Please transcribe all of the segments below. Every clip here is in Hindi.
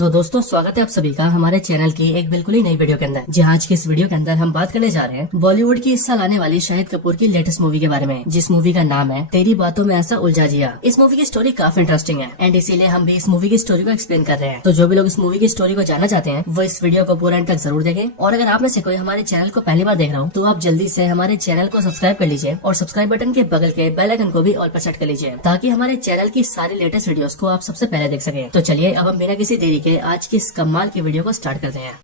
तो दोस्तों स्वागत है आप सभी का हमारे चैनल की एक बिल्कुल ही नई वीडियो के अंदर। जहाँ आज की इस वीडियो के अंदर हम बात करने जा रहे हैं बॉलीवुड की इस साल आने वाली शाहिद कपूर की लेटेस्ट मूवी के बारे में, जिस मूवी का नाम है तेरी बातों में ऐसा उलझा जिया। इस मूवी की स्टोरी काफी इंटरेस्टिंग है एंड इसीलिए हम भी इस मूवी की स्टोरी को एक्सप्लेन कर रहे हैं। तो जो भी लोग इस मूवी की स्टोरी को जानना चाहते हैं वो इस वीडियो को पूरा एंड तक जरूर देखें। और अगर आप में से कोई हमारे चैनल को पहली बार देख रहा हूँ तो आप जल्दी से हमारे चैनल को सब्सक्राइब कर लीजिए और सब्सक्राइब बटन के बगल के बेल आइकन को भी ऑल पर सेट कर लीजिए ताकि हमारे चैनल की सारी लेटेस्ट वीडियोस को आप सबसे पहले देख सकें। तो चलिए अब हम बिना किसी देरी के आज की इस कमाल की वीडियो को स्टार्ट करते हैं।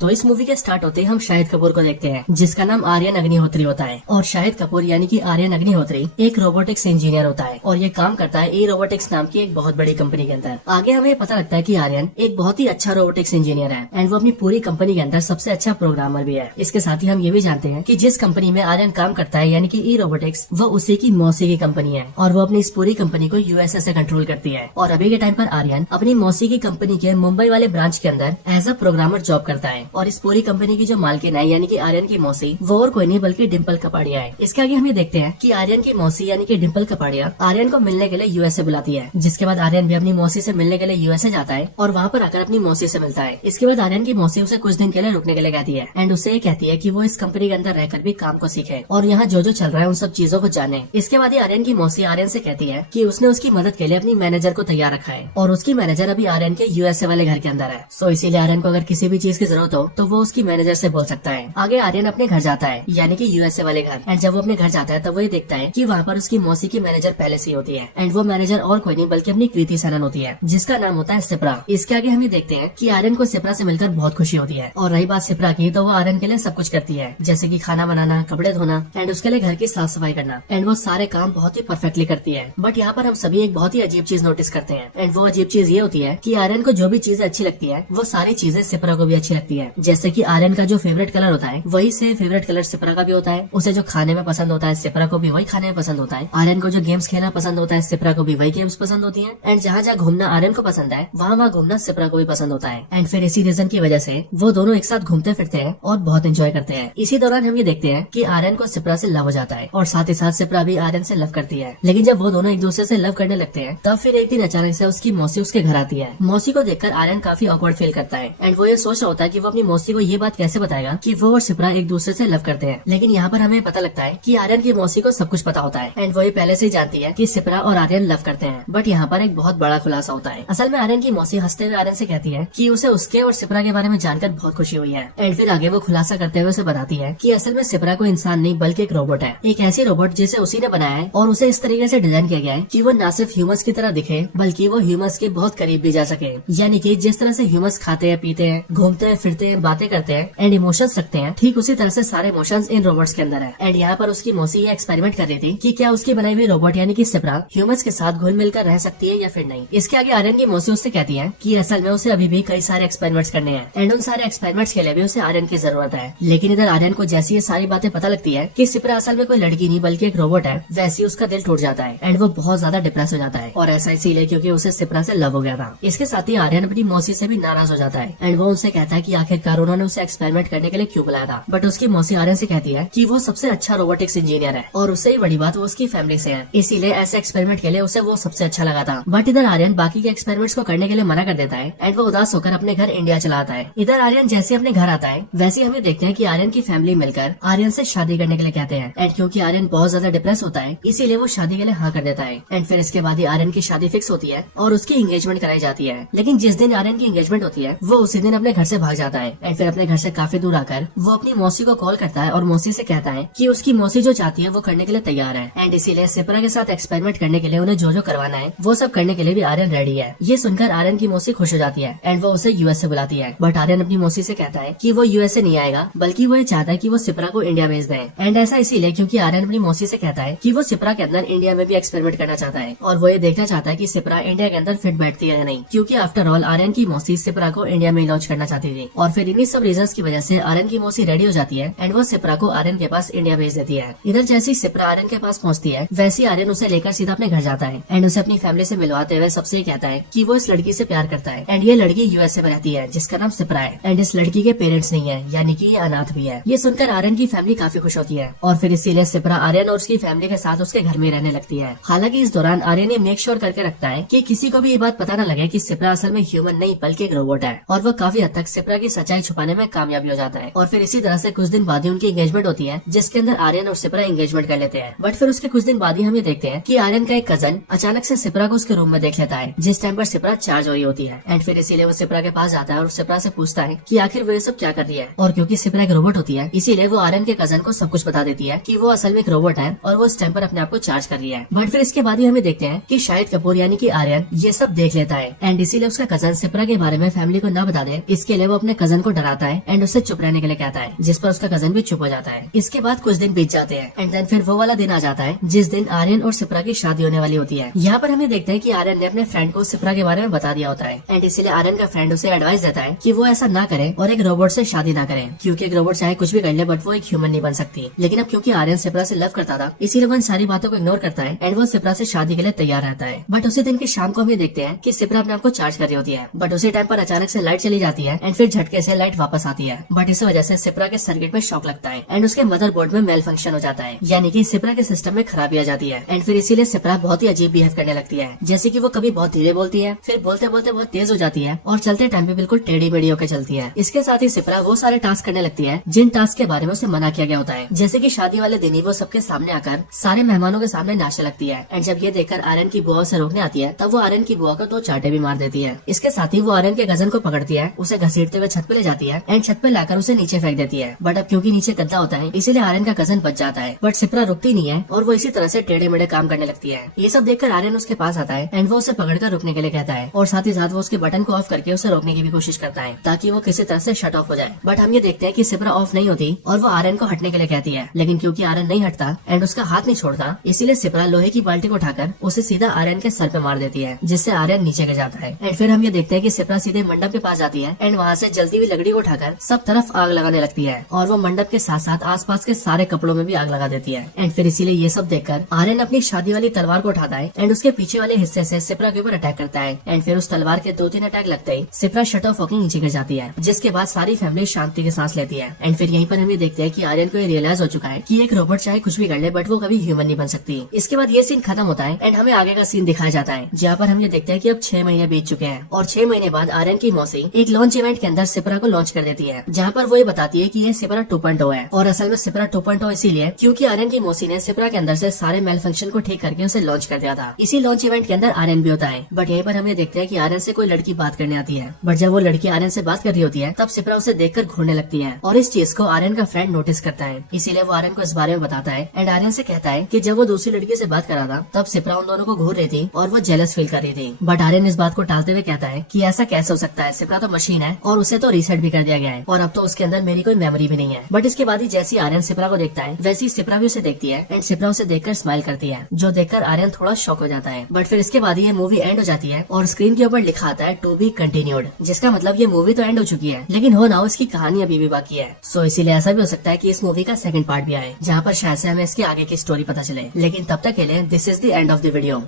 तो इस मूवी के स्टार्ट होते ही हम शाहिद कपूर को देखते हैं जिसका नाम आर्यन अग्निहोत्री होता है। और शाहिद कपूर यानी कि आर्यन अग्निहोत्री एक रोबोटिक्स इंजीनियर होता है और ये काम करता है ए रोबोटिक्स नाम की एक बहुत बड़ी कंपनी के अंदर। आगे हमें पता लगता है कि आर्यन एक बहुत ही अच्छा रोबोटिक्स इंजीनियर है एंड वो अपनी पूरी कंपनी के अंदर सबसे अच्छा प्रोग्रामर भी है। इसके साथ ही हम ये भी जानते हैं कि जिस कंपनी में आर्यन काम करता है यानी कि ई रोबोटिक्स वो उसी की मौसी की कंपनी है और वो अपनी इस पूरी कंपनी को यूएसए से कंट्रोल करती है। और अभी के टाइम पर आर्यन अपनी मौसी की कंपनी के मुंबई वाले ब्रांच के अंदर एज अ प्रोग्रामर जॉब करता है। और इस पूरी कंपनी की जो मालकिन है यानी कि आर्यन की मौसी वो और कोई नहीं बल्कि डिम्पल कपाड़िया है। इसके आगे हम ये देखते हैं कि आर्यन की मौसी यानी कि डिम्पल कपाड़िया आर्यन को मिलने के लिए यूएसए बुलाती है। जिसके बाद आर्यन भी अपनी मौसी से मिलने के लिए यूएसए जाता है और वहाँ पर आकर अपनी मौसी से मिलता है। इसके बाद आर्यन की मौसी उसे कुछ दिन के लिए रुकने के लिए कहती है एंड उसे ये कहती है कि वो इस कंपनी के अंदर रहकर भी काम को सीखे और यहाँ जो चल रहा है उन सब चीजों को जाने। इसके बाद आर्यन की मौसी आर्यन से कहती है कि उसने उसकी मदद के लिए अपनी मैनेजर को तैयार रखा है और उसकी मैनेजर अभी आर्यन के यूएसए वाले घर के अंदर है। सो इसीलिए आर्यन को अगर किसी भी चीज की जरूरत हो तो वो उसकी मैनेजर से बोल सकता है। आगे आर्यन अपने घर जाता है यानी कि यूएसए वाले घर एंड जब वो अपने घर जाता है तब वो ये देखता है कि वहाँ पर उसकी मौसी की मैनेजर पहले से होती है एंड वो मैनेजर और कोई नहीं बल्कि अपनी कृति सनन होती है जिसका नाम होता है सिप्रा। इसके आगे हम ये देखते हैं कि आर्यन को सिप्रा से मिलकर बहुत खुशी होती है। और रही बात सिप्रा की तो वो आर्यन के लिए सब कुछ करती है जैसे कि खाना बनाना, कपड़े धोना एंड उसके लिए घर की साफ सफाई करना एंड वो सारे काम बहुत ही परफेक्टली करती है। बट यहाँ पर हम सभी एक बहुत ही अजीब चीज नोटिस करते हैं एंड वो अजीब चीज ये होती है कि आर्यन को जो भी चीजें अच्छी लगती है वो सारी चीजें सिप्रा को भी अच्छी लगती है। जैसे की आर्यन का जो फेवरेट कलर होता है वही से फेवरेट कलर सिप्रा का भी होता है। उसे जो खाने में पसंद होता है सिप्रा को भी वही खाने में पसंद होता है। आर्यन को जो गेम्स खेलना पसंद होता है सिप्रा को भी वही गेम्स पसंद होती है एंड जहाँ जहाँ घूमना आर्यन को पसंद है वहाँ घूमना सिप्रा को भी पसंद होता है। एंड फिर इसी रीजन की वजह से वो दोनों एक साथ घूमते फिरते हैं और बहुत एंजॉय करते हैं। इसी दौरान हम ये देखते हैं कि आर्यन को सिप्रा से लव हो जाता है और साथ ही साथ सिप्रा भी आर्यन से लव करती है। लेकिन जब वो दोनों एक दूसरे से लव करने लगते हैं तब फिर एक दिन अचानक से उसकी मौसी उसके घर आती है। मौसी को देखकर आर्यन काफी ऑकवर्ड फील करता है एंड वो ये सोच रहा होता है कि वो अपनी मौसी को ये बात कैसे बताएगा कि वो और सिप्रा एक दूसरे से लव करते हैं। लेकिन यहाँ पर हमें पता लगता है कि आर्यन की मौसी को सब कुछ पता होता है एंड वो ये पहले से ही जानती है कि सिप्रा और आर्यन लव करते हैं। बट यहाँ पर एक बहुत बड़ा खुलासा होता है। असल में आर्यन की मौसी हंसते हुए आर्यन से कहती है कि उसे उसके और सिप्रा के बारे में जानकर बहुत खुशी हुई है। एंड फिर आगे वो खुलासा करते हुए उसे बताती है कि असल में सिप्रा को इंसान नहीं बल्कि एक रोबोट है, एक ऐसी रोबोट जिसे उसी ने बनाया है और उसे इस तरीके से डिजाइन किया गया है कि वो न सिर्फ ह्यूमंस की तरह दिखे बल्कि वो ह्यूमंस के बहुत करीब भी जा सके। यानी कि जिस तरह से ह्यूमंस खाते हैं, पीते हैं, घूमते हैं, फिरते हैं, बातें करते हैं एंड इमोशंस रखते हैं, ठीक उसी तरह से सारे इमोशंस इन रोबोट्स के अंदर है। एंड यहाँ पर उसकी मौसी ये एक्सपेरिमेंट कर रही थी कि क्या उसकी बनाई हुई रोबोट यानी कि सिप्रा ह्यूमंस के साथ घुल मिलकर रह सकती है या फिर नहीं। इसके आगे आर्यन की मौसी उससे कहती है कि असल में उसे अभी भी कई सारे एक्सपेरिमेंट्स करने हैं एंड उन सारे एक्सपेरिमेंट्स के लिए भी उसे आर्यन की जरूरत है। लेकिन इधर आर्यन को जैसी ये सारी बातें पता लगती है कि सिप्रा असल में कोई लड़की नहीं बल्कि एक रोबोट है, वैसे उसका दिल टूट जाता है एंड वो बहुत ज्यादा डिप्रेस हो जाता है। और ऐसा इसीलिए क्योंकि उसे सिप्रा से लव हो गया था। इसके साथ ही आर्यन अपनी मौसी से भी नाराज हो जाता है एंड वो उनसे कहता है कि आखिरकार उन्होंने उसे एक्सपेरिमेंट करने के लिए क्यों बुलाया था। बट उसकी मौसी आर्यन से कहती है कि वो सबसे अच्छा रोबोटिक्स इंजीनियर है और उससे ही बड़ी बात वो उसकी फैमिली से है, इसीलिए ऐसे एक्सपेरिमेंट के लिए उसे वो सबसे अच्छा लगा था। बट इधर आर्यन बाकी के एक्सपेरिमेंट्स को करने के लिए मना कर देता है एंड वो उदास होकर अपने घर इंडिया चला आता है। इधर आर्यन जैसे अपने घर आता है वैसे ही हमें देखते हैं कि आर्यन की फैमिली मिलकर आर्यन से शादी करने के लिए कहते हैं एंड क्योंकि आर्यन बहुत ज्यादा डिप्रेस होता है इसीलिए वो शादी के लिए हाँ कर देता है। एंड फिर इसके बाद ही आर्यन की शादी फिक्स होती है और उसकी एंगेजमेंट कराई जाती है। लेकिन जिस दिन आर्यन की एंगेजमेंट होती है वो उसी दिन अपने घर से भाग जाता है एंड फिर अपने घर से काफी दूर आकर वो अपनी मौसी को कॉल करता है और मौसी से कहता है कि उसकी मौसी जो चाहती है वो करने के लिए तैयार है एंड इसीलिए सिप्रा के साथ एक्सपेरिमेंट करने के लिए उन्हें जो करवाना है वो सब करने के लिए भी आर्यन रेडी है। ये सुनकर आर्यन की मौसी खुश हो जाती है एंड वो उसे यूएसए बुलाती है। बट आर्यन अपनी मौसी से कहता है कि वो यूएसए नहीं आएगा बल्कि वो ये चाहता है कि वो सिप्रा को इंडिया भेज दे। एंड ऐसा इसीलिए क्योंकि आर्यन अपनी मौसी से कहता है कि वो सिप्रा के अंदर इंडिया में भी एक्सपेरिमेंट करना चाहता है और वो ये देखना चाहता है कि सिप्रा इंडिया के अंदर फिट बैठती है या नहीं, क्योंकि आफ्टर ऑल आर्यन की मौसी सिप्रा को इंडिया में लॉन्च करना चाहती थी। और फिर इन्हीं सब रीजंस की वजह से आर्यन की मौसी रेडी हो जाती है एंड वो सिप्रा को आर्यन के पास इंडिया भेज देती है। इधर जैसे ही सिप्रा आर्यन के पास पहुंचती है वैसे ही आर्यन उसे लेकर सीधा अपने घर जाता है एंड उसे अपनी फैमिली से मिलवाते हुए सबसे कहता है कि वो इस लड़की से प्यार करता है एंड ये लड़की यूएसए में रहती है जिसका नाम सिप्रा है एंड इस लड़की के पेरेंट्स नहीं है, यानी कि ये अनाथ भी है। ये सुनकर आर्यन की फैमिली काफी खुश होती है और फिर इसीलिए सिप्रा आर्यन और उसकी फैमिली के साथ उसके घर में रहने लगती है। हालांकि इस दौरान आर्यन ने मेक श्योर करके रखता है कि किसी को भी ये बात पता न लगे कि सिप्रा असल में ह्यूमन नहीं बल्कि एक रोबोट है और वो काफी हद तक सिप्रा की सच्चाई छुपाने में कामयाबी हो जाता है। और फिर इसी तरह से कुछ दिन बाद ही उनकी एंगेजमेंट होती है जिसके अंदर आर्यन और सिप्रा एंगेजमेंट कर लेते हैं। बट फिर उसके कुछ दिन बाद ही हम ये देखते हैं कि आर्यन का एक कजन अचानक से सिप्रा को उसके रूम में देख लेता है जिस टाइम पर सिप्रा चार्ज हो रही होती है एंड फिर इसीलिए वो सिप्रा के पास जाता है और सिप्रा से पूछता है कि आखिर वो ये सब क्या कर रही है। और क्योंकि सिप्रा एक रोबोट होती है इसीलिए वो आर्यन के कजन को सब कुछ बता देती है कि वो असल में एक रोबोट है और वो इस टाइम पर अपने आप को चार्ज कर रही है। बट फिर इसके बाद ही हमें देखते हैं कि शाहिद कपूर यानी कि आर्यन ये सब देख लेता है एंड इसीलिए उसका कजन सिप्रा के बारे में फैमिली को न बता दे, इसके लिए वो अपने कजन को डराता है एंड उससे चुप रहने के लिए कहता है, जिस पर उसका कजन भी चुप हो जाता है। इसके बाद कुछ दिन बीत जाते हैं एंड देन फिर वो वाला दिन आ जाता है जिस दिन आर्यन और सिप्रा की शादी होने वाली होती है। यहाँ पर हमें देखते हैं कि आर्यन ने अपने फ्रेंड को सिप्रा के बारे में बता दिया होता है एंड इसीलिए आर्यन का फ्रेंड उसे एडवाइस देता है कि वो ऐसा ना करे और एक रोबोट से शादी ना करे, क्योंकि एक रोबोट चाहे कुछ भी कर ले बट वो एक ह्यूमन नहीं बन सकती। लेकिन अब क्योंकि आर्यन सिप्रा से लव करता था इसीलिए वो इन सारी बातों को इग्नोर करता है एंड वो सिप्रा से शादी के लिए तैयार रहता है। बट उसी दिन की शाम को हम ये देखते हैं कि सिप्रा अपने आप को चार्ज कर रही होती है बट उसी टाइम पर अचानक से लाइट चली जाती है एंड फिर झटके से लाइट वापस आती है। बट इस वजह से सिप्रा के सर्किट में शॉक लगता है एंड उसके मदरबोर्ड में मेल फंक्शन हो जाता है, यानी कि सिप्रा के सिस्टम में खराबी आ जाती है एंड फिर इसीलिए सिप्रा बहुत ही अजीब बिहेव करने लगती है, जैसे कि वो कभी बहुत धीरे बोलती है फिर बोलते बोलते बहुत तेज हो जाती है और चलते टाइम पे बिल्कुल टेढ़ी मेढ़ी होकर चलती है। इसके साथ ही सिप्रा वो सारे टास्क करने लगती है जिन टास्क के बारे में उसे मना किया गया होता है, जैसे कि शादी वाले दिन ही वो सबके सामने आकर सारे मेहमानों के सामने नाचने लगती है एंड जब ये देखकर आर्यन की बुआ से रोकने आती है तब वो आर्यन की बुआ को 2 चांटे भी मार देती है। इसके साथ ही वो आर्यन के कजन को पकड़ती है, उसे घसीटते हुए छत पे ले जाती है एंड छत पे लाकर उसे नीचे फेंक देती है। बट अब क्योंकि नीचे गड्ढा होता है इसीलिए आर्यन का कजन बच जाता है। बट सिप्रा रुकती नहीं है और वो इसी तरह से टेढ़े मेढ़े काम करने लगती है। ये सब देखकर आर्यन उसके पास आता है एंड वो उसे पकड़कर रुकने के लिए कहता है और साथ ही साथ वो उसके बटन को ऑफ करके उसे रोकने की भी कोशिश करता है ताकि वो किसी तरह से शट ऑफ हो जाए। बट हम ये देखते हैं कि सिप्रा ऑफ नहीं होती और वो आर्यन को हटने के लिए कहती है, लेकिन क्योंकि आर्यन नहीं हटता एंड उसका हाथ नहीं छोड़ता इसीलिए सिप्रा लोहे की बाल्टी को उठाकर उसे सीधा आर्यन के सर पे मार देती है, जिससे आर्यन नीचे गिर जाता है। एंड फिर हम ये देखते हैं कि सिप्रा सीधे मंडप के पास जाती है एंड वहाँ से जलती हुई लकड़ी को उठाकर सब तरफ आग लगाने लगती है और वो मंडप के साथ साथ आसपास के सारे कपड़ों में भी आग लगा देती है। एंड फिर इसीलिए ये सब देखकर आर्यन अपनी शादी वाली तलवार को उठाता है एंड उसके पीछे वाले हिस्से से सिप्रा के ऊपर अटैक करता है एंड फिर उस तलवार के 2-3 अटैक लगते ही सिप्रा शट ऑफ होकर नीचे गिर जाती है, जिसके बाद सारी फैमिली शांति के सांस लेती है। एंड फिर यहीं पर हम ये देखते हैं कि आर्यन को ये रियलाइज हो चुका है कि एक रोबोट चाहे कुछ भी कर ले बट वो कभी ह्यूमन नहीं बन सकती। इसके बाद ये सीन खत्म होता है एंड हमें आगे का सीन दिखाया जाता है जहाँ पर हम ये देखते हैं कि अब 6 महीने बीत चुके हैं और 6 महीने बाद आर्यन की मौसी एक लॉन्च इवेंट के अंदर सिप्रा को लॉन्च कर देती है, जहाँ पर वो ये बताती है कि ये सिप्रा 2.0 है और असल में सिप्रा 2.0 इसीलिए क्योंकि आर्यन की मौसी ने सिप्रा के अंदर से सारे मेल फंक्शन को ठीक करके उसे लॉन्च कर दिया था। इसी लॉन्च इवेंट के अंदर आर्यन भी होता है। बट यहीं पर हम ये देखते हैं कि आर्यन से कोई लड़की बात करने आती है, बट जब वो लड़की आर्यन से बात कर रही होती है तब सिप्रा उसे देखकर घूरने लगती है और इस चीज को आर्यन का फ्रेंड नोटिस करता है, इसीलिए वो आर्यन को इस बारे में बताता है एंड आर्यन से कहता है कि जब वो दूसरी लड़की से बात कर रहा था तब सिप्रा उन दोनों को घूर रही थी और वो जेलस फील कर रही थी। बट आर्यन इस बात को टालते हुए कहता है कि ऐसा कैसे हो सकता है, सिप्रा तो मशीन है और उसे तो रीसेट भी कर दिया गया है और अब तो उसके अंदर मेरी कोई मेमोरी भी नहीं है। बट इसके बाद ही जैसी आर्यन सिप्रा को देखता है वैसी सिप्रा भी उसे देखती है एंड सिप्रा उसे देखकर स्माइल करती है, जो देखकर आर्यन थोड़ा शॉक हो जाता है। बट फिर इसके बाद ये मूवी एंड हो जाती है और स्क्रीन के ऊपर लिखा आता है टू बी कंटिन्यूड, जिसका मतलब ये मूवी तो एंड हो चुकी है लेकिन हो ना हो इसकी कहानी अभी भी बाकी है। सो इसीलिए ऐसा भी हो सकता है कि इस मूवी का सेकंड पार्ट भी आए जहाँ पर शायद से हमें इसके आगे की स्टोरी पता चले। लेकिन तब तक के लिए this is the end of the video.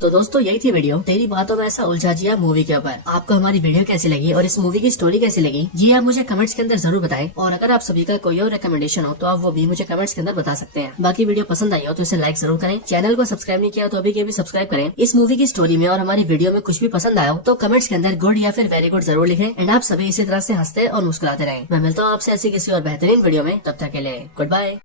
तो दोस्तों यही थी वीडियो तेरी बातों में ऐसा उलझा जिया मूवी के ऊपर। आपको हमारी वीडियो कैसी लगी और इस मूवी की स्टोरी कैसी लगी ये आप मुझे कमेंट्स के अंदर जरूर बताएं और अगर आप सभी का कोई और रिकमेंडेशन हो तो आप वो भी मुझे कमेंट्स के अंदर बता सकते हैं। बाकी वीडियो पसंद आई हो तो इसे लाइक जरूर करें, चैनल को सब्सक्राइब नहीं किया तो अभी के भी सब्सक्राइब करें। इस मूवी की स्टोरी में और हमारी वीडियो में कुछ भी पसंद आया हो तो कमेंट्स के अंदर गुड या फिर वेरी गुड जरूर लिखें एंड आप सभी इसी तरह से हंसते और मुस्कुराते रहें। मैं मिलता हूँ आपसे ऐसी किसी और बेहतरीन वीडियो में, तब तक के लिए गुड बाय।